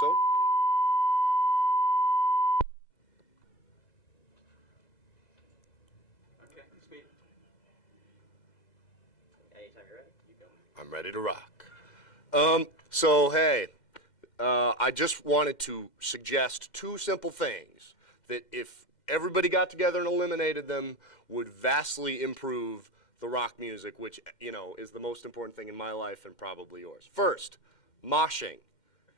So. Okay, speed. Anytime you're ready, you go. I'm ready to rock. So hey, I just wanted to suggest two simple things that if everybody got together and eliminated them would vastly improve the rock music, which, you know, is the most important thing in my life and probably yours. First, moshing.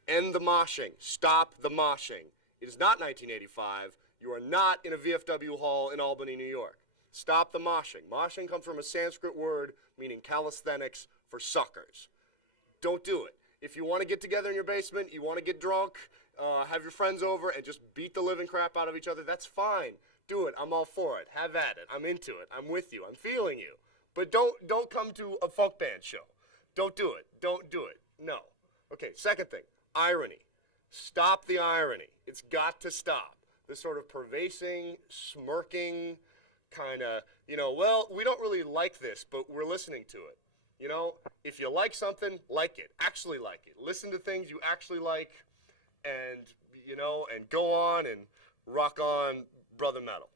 End the moshing. Stop the moshing. It is not 1985. You are not in a VFW hall in Albany, New York. Stop the moshing. Moshing comes from a Sanskrit word meaning calisthenics for suckers. Don't do it. If you want to get together in your basement, you want to get drunk, have your friends over and just beat the living crap out of each other, that's fine. Do it. I'm all for it. Have at it. I'm into it. I'm with you. I'm feeling you. But don't come to a folk band show. Don't do it. Don't do it. No. Okay, second thing, irony. Stop the irony. It's got to stop. This sort of pervasive, smirking, kind of, you know, well, we don't really like this, but we're listening to it. You know, if you like something, like it. Actually like it. Listen to things you actually like and, you know, and go on and rock on brother metal.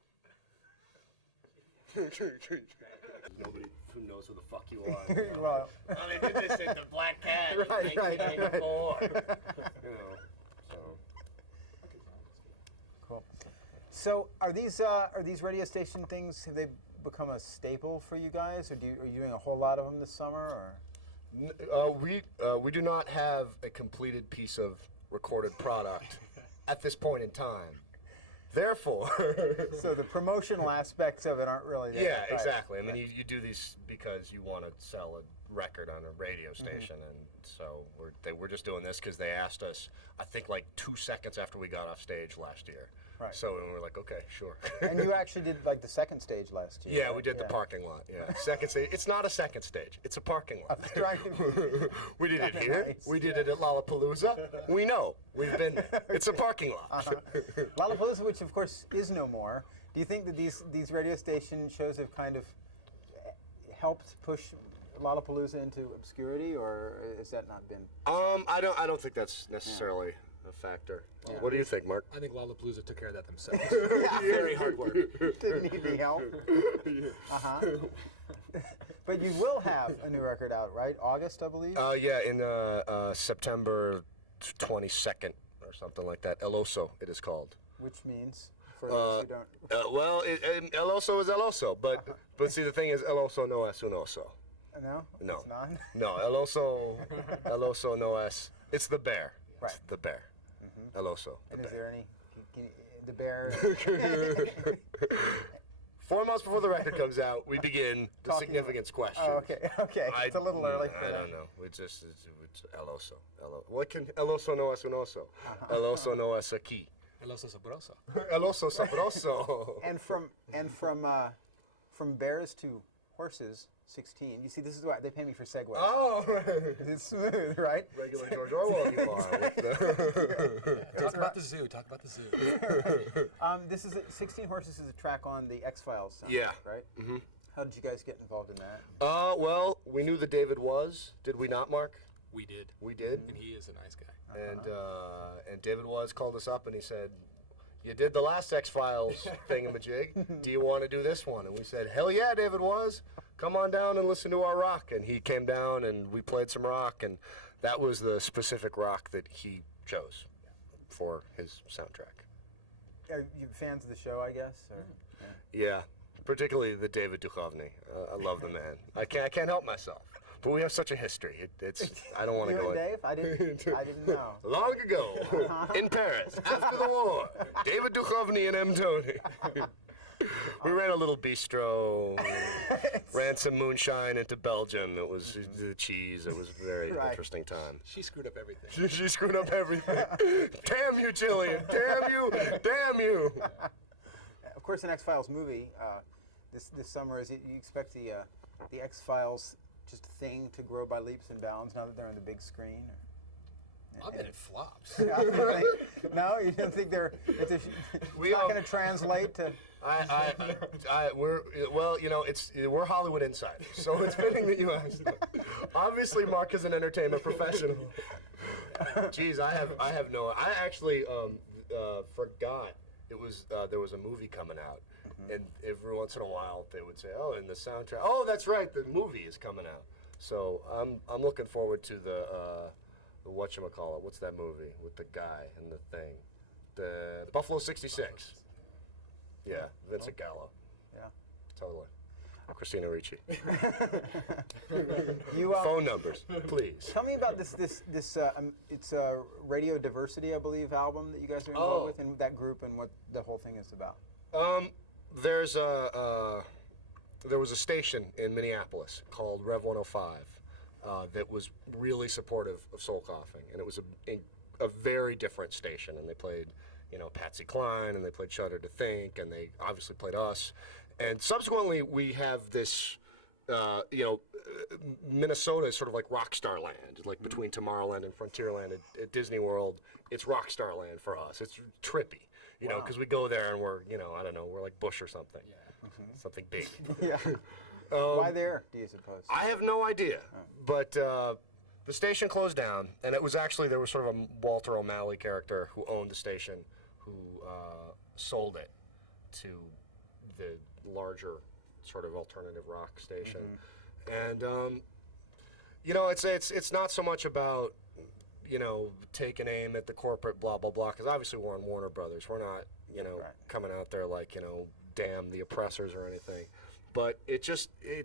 Nobody who knows who the fuck you are. Well, they did this in the Black Cat in Right, 1994. You know, so. cool. So are these radio station things, have they become a staple for you guys, or are you doing a whole lot of them this summer, or? We do not have a completed piece of recorded product at this point in time. Therefore, So the promotional aspects of it aren't really there. yeah, Right. exactly. I mean, you do these because you want to sell a record on a radio station, and so we're just doing this because they asked us, I think like 2 seconds after we got off stage last year. Right. So we were like, okay, sure. And you actually did like the second stage last year. Yeah, right? we did the parking lot. Yeah, second stage. It's not a second stage. It's a parking lot. I was trying to. We did it Kinda here. nice. We did it at Lollapalooza. We know. We've been there. It's a parking lot. Lollapalooza, which of course is no more. Do you think that these radio station shows have kind of helped push Lollapalooza into obscurity, or has that not been? I don't think that's necessarily a factor. Yeah. What do you think, Mark? I think Lollapalooza took care of that themselves. Very hard work. Didn't need the help. But you will have a new record out, right? August, I believe. Yeah, in September 22nd or something like that. El Oso, it is called. Which means, for those who don't. Well, El Oso is El Oso, but see, the thing is, El Oso no es un oso. No. No. It's not. No, El Oso no es. It's the bear. Right. It's the bear. El Oso. The And is bear. there any? The bear. 4 months before the record comes out, we begin the Talking significance question. Oh, okay. Okay. It's a little early for I that. don't know. It's El Oso. What can El Oso no es un oso? El Oso no es aquí. El oso sabroso. El Oso sabroso. And from bears to horses, 16. You see, this is why they pay me for segues. Oh, It's smooth, right? regular George Orwell you are. With the Talk about the zoo. Talk about the zoo. This is 16 Horses is a track on the X-Files soundtrack, Yeah. right? Mm-hmm. How did you guys get involved in that? Well, we knew that David was. Did we not, Mark? We did. We did. And he is a nice guy. And David was called us up and he said, "You did the last X-Files thingamajig. Do you want to do this one?" And we said, "Hell yeah, David was. Come on down and listen to our rock." And he came down and we played some rock, and that was the specific rock that he chose for his soundtrack. Are you fans of the show, I guess? Or, Yeah, particularly the David Duchovny. I love the man. I can't help myself. But we have such a history. I don't want to You go. and Dave? I didn't know. Long ago, in Paris, after the war, David Duchovny and Antoni. We ran a little bistro, ran some moonshine into Belgium. It was the cheese. It was a very interesting time. She screwed up everything. She screwed up everything. Damn you, Jillian. Damn you. Damn you. Of course, an X-Files movie this summer. You expect the X-Files just thing to grow by leaps and bounds now that they're on the big screen? I bet it flops. No, you don't think it's not going to translate to? We're Hollywood insiders, so it's fitting that you asked. Obviously, Mark is an entertainment professional, Geez, I have no. I actually forgot it was there was a movie coming out, and every once in a while they would say, "Oh, and the soundtrack. Oh, that's right, the movie is coming out." So I'm looking forward to the whatchamacallit. What's that movie with the guy and the thing? The Buffalo 66. Yeah, Vincent Gallo. Yeah. Totally. Christina Ricci. You Phone numbers, please. tell me about this it's a radio diversity, I believe, album that you guys are involved with, and that group, and what the whole thing is about. There was a station in Minneapolis called Rev 105 that was really supportive of Soul Coughing, and it was a very different station, and they played, Patsy Cline, and they played Shudder to Think, and they obviously played us. And subsequently, we have this, Minnesota is sort of like Rockstar Land, like between Tomorrowland and Frontierland at Disney World. It's Rockstar Land for us. It's trippy, because we go there and we're, I don't know, we're like Bush or something. Yeah. Something big. Yeah. Why there, do you suppose? I have no idea, but the station closed down, and it was actually, there was sort of a Walter O'Malley character who owned the station who sold it to the larger sort of alternative rock station. And it's not so much about taking aim at the corporate blah blah blah, because obviously we're on Warner Brothers. We're not coming out there like damn the oppressors or anything. But it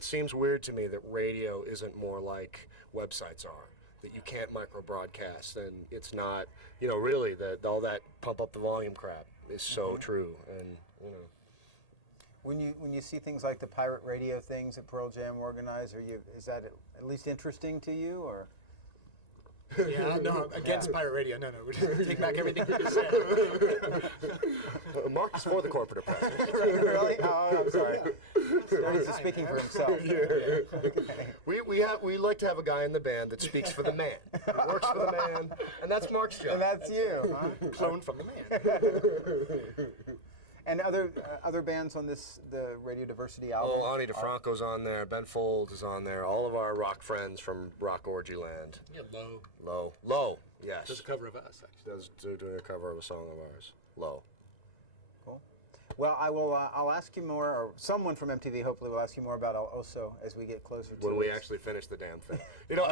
seems weird to me that radio isn't more like websites are, that you can't micro broadcast, and it's not really that all that pump up the volume crap is so true. And When you see things like the pirate radio things that Pearl Jam organize, is that at least interesting to you, or? Yeah, no, against pirate radio. No, we just take back everything you said. Mark is for the corporate oppressors. Really? Oh, I'm sorry. He's speaking for himself. Okay. We like to have a guy in the band that speaks for the man. He works for the man, and that's Mark's job. And that's you, huh? Clone from the man. And other bands on the Radio Diversity album? Oh, Ani DeFranco's on there. Ben Folds is on there. All of our rock friends from Rock Orgy Land. Yeah, Low, yes. Does a cover of us, actually. Doing a cover of a song of ours. Low. Cool. Well, I'll ask you more, or someone from MTV hopefully will ask you more about El Oso as we get closer to When we this. actually finish the damn thing. Really?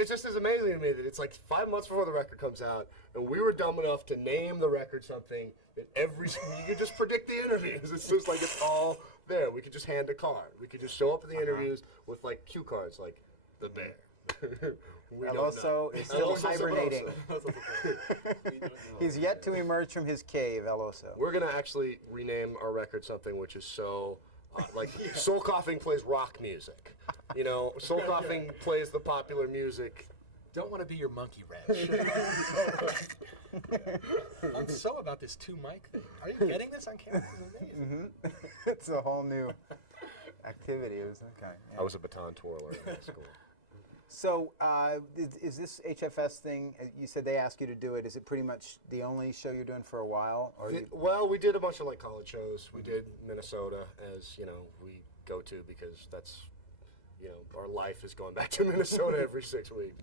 It just is amazing to me that it's like 5 months before the record comes out, and we were dumb enough to name the record something that you could just predict the interviews. It's just like it's all there. We could just hand a card. We could just show up at the interviews with like cue cards, like the bear. El Oso is still hibernating. He's yet to emerge from his cave, El Oso. We're gonna actually rename our record something which is so like Soul Coughing plays rock music. Soul Coughing plays the popular music. Don't want to be your monkey wrench. I'm so about this two mic thing. Are you getting this on camera? This is amazing. It's a whole new activity. It was okay. Yeah. I was a baton twirler in high school. So, is this HFS thing? You said they asked you to do it. Is it pretty much the only show you're doing for a while? Or Well, we did a bunch of like college shows. We did Minnesota, as we go to because that's our life is going back to Minnesota every 6 weeks.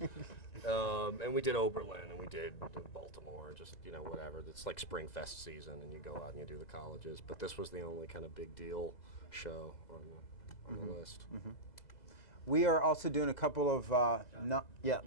And we did Oberlin, and we did Baltimore, just whatever. It's like Spring Fest season, and you go out and you do the colleges. But this was the only kind of big deal show on the list. we are also doing a couple of yeah.